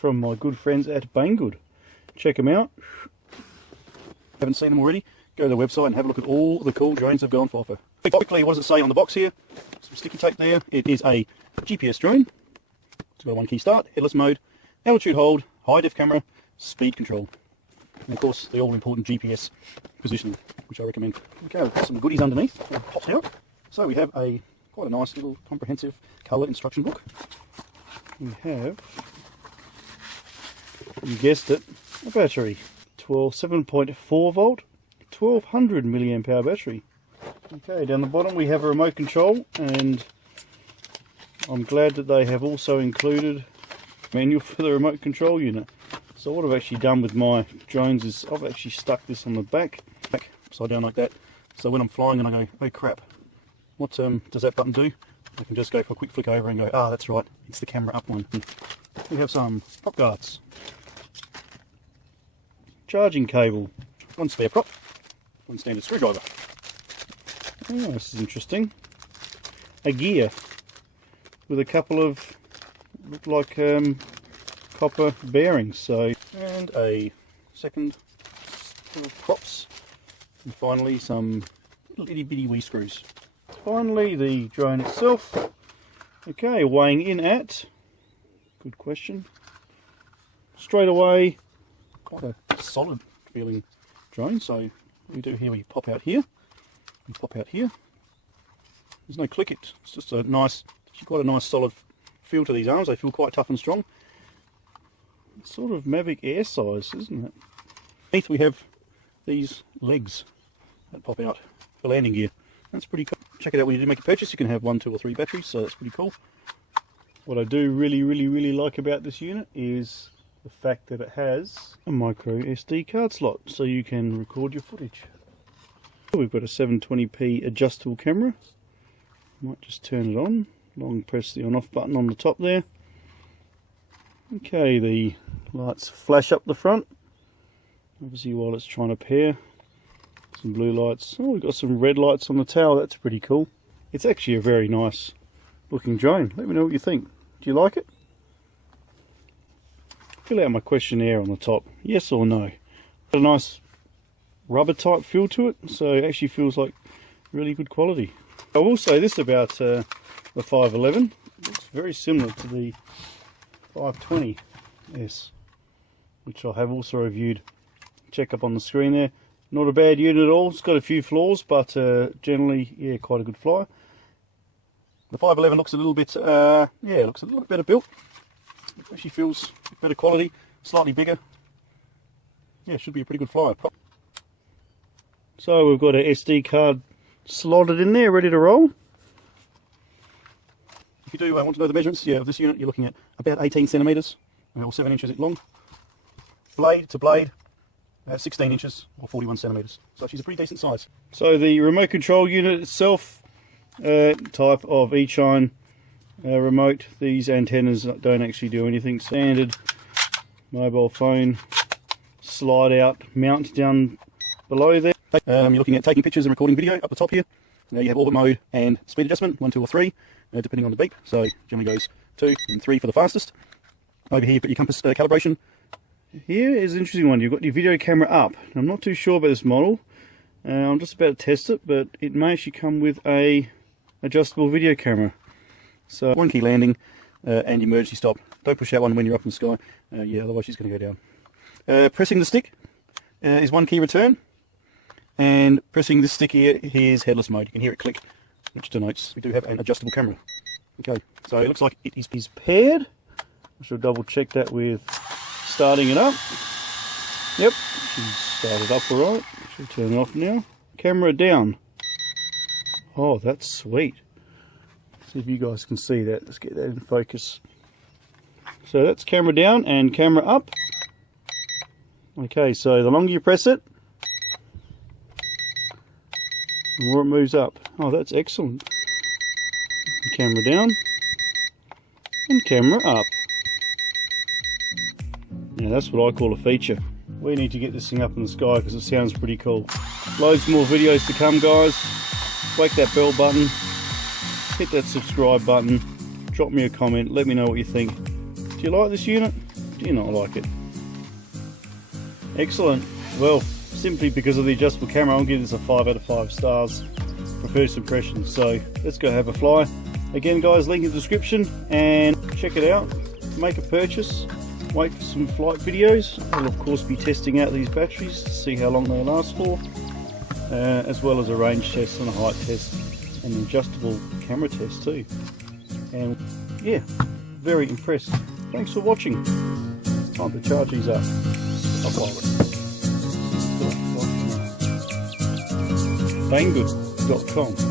from my good friends at Banggood. Check them out. Haven't seen them already? Go to their website and have a look at all the cool drones they've gone for. Quickly, what does it say on the box here? Some sticky tape there. It is a GPS drone. It's got a 1 key start, headless mode, altitude hold, high def camera, speed control, and of course the all important GPS positioning, which I recommend. Okay, we've got some goodies underneath. Popped out. So we have quite a nice little comprehensive colour instruction book. We have, you guessed it, a battery. 7.4 volt, 1200 milliamp hour battery. Okay, down the bottom we have a remote control, and I'm glad that they have also included a manual for the remote control unit. So what I've actually done with my drones is I've actually stuck this on the back upside down like that. So when I'm flying and I go, oh crap, what does that button do? I can just go for a quick flick over and go, ah, that's right, it's the camera up one. We have some prop guards, charging cable, one spare prop, one standard screwdriver. Oh, this is interesting. A gear with a couple of look like copper bearings. So, and a second little props, and finally some little itty bitty wee screws. Finally, the drone itself. Okay, weighing in at, good question, straight away, quite a solid feeling drone. So what we do here, we pop out here, we pop out here. There's no click, it's just a nice, actually quite a nice solid feel to these arms. They feel quite tough and strong. It's sort of Mavic Air size, isn't it? Underneath we have these legs that pop out for landing gear. That's pretty cool. Check it out when you do make a purchase. You can have 1, 2 or 3 batteries, so that's pretty cool. What I do really like about this unit is the fact that it has a micro SD card slot, so you can record your footage. We've got a 720p adjustable camera. Might just turn it on. Long press the on off button on the top there. Okay, the lights flash up the front, obviously while it's trying to pair. Some blue lights. Oh, we've got some red lights on the tail. That's pretty cool. It's actually a very nice looking drone. Let me know what you think. Do you like it? Fill out my questionnaire on the top. Yes or no. Got a nice rubber type feel to it, so it actually feels like really good quality. I will say this about the 511. It looks very similar to the 520S, which I have also reviewed. Check up on the screen there. Not a bad unit at all. It's got a few flaws, but generally, yeah, quite a good flyer. The 511 looks a little bit, yeah, looks a little bit better built. It actually feels better quality, slightly bigger. Yeah, should be a pretty good flyer. So we've got an SD card slotted in there, ready to roll. If you do want to know the measurements, yeah, of this unit, you're looking at about 18 centimeters, or 7 inches long. Blade to blade, 16 inches or 41 centimeters. So she's a pretty decent size. So the remote control unit itself, type of eChine remote. These antennas don't actually do anything. Standard mobile phone slide out mount down below there. You're looking at taking pictures and recording video up the top here. Now you have orbit mode and speed adjustment, 1, 2 or 3, depending on the beep. So generally goes 2 and 3 for the fastest. Over here you've got your compass calibration. Here is an interesting one. You've got your video camera up. I'm not too sure about this model. I'm just about to test it, but it may actually come with a adjustable video camera. So 1 key landing and emergency stop. Don't push that one when you're up in the sky. Yeah, otherwise she's going to go down. Pressing the stick is 1 key return, and pressing this stick here is headless mode. You can hear it click, which denotes we do have an adjustable camera. Okay, so it looks like it is paired. I should double check that with starting it up. Yep, she's started up alright. She'll turn it off now. Camera down. Oh, that's sweet. See if you guys can see that. Let's get that in focus. So that's camera down and camera up. Okay, so the longer you press it, the more it moves up. Oh, that's excellent. Camera down and camera up. Now that's what I call a feature. We need to get this thing up in the sky because it sounds pretty cool. Loads more videos to come, guys. Whack that bell button, hit that subscribe button, drop me a comment, let me know what you think. Do you like this unit? Do you not like it? Excellent. Well, simply because of the adjustable camera, I'll give this a 5 out of 5 stars for first impressions. So let's go have a fly. Again guys, link in the description and check it out. Make a purchase, wait for some flight videos. I'll of course be testing out these batteries to see how long they last for, as well as a range test and a height test and an adjustable camera test too. And yeah, very impressed. Thanks for watching. Time to charge these up. Banggood.com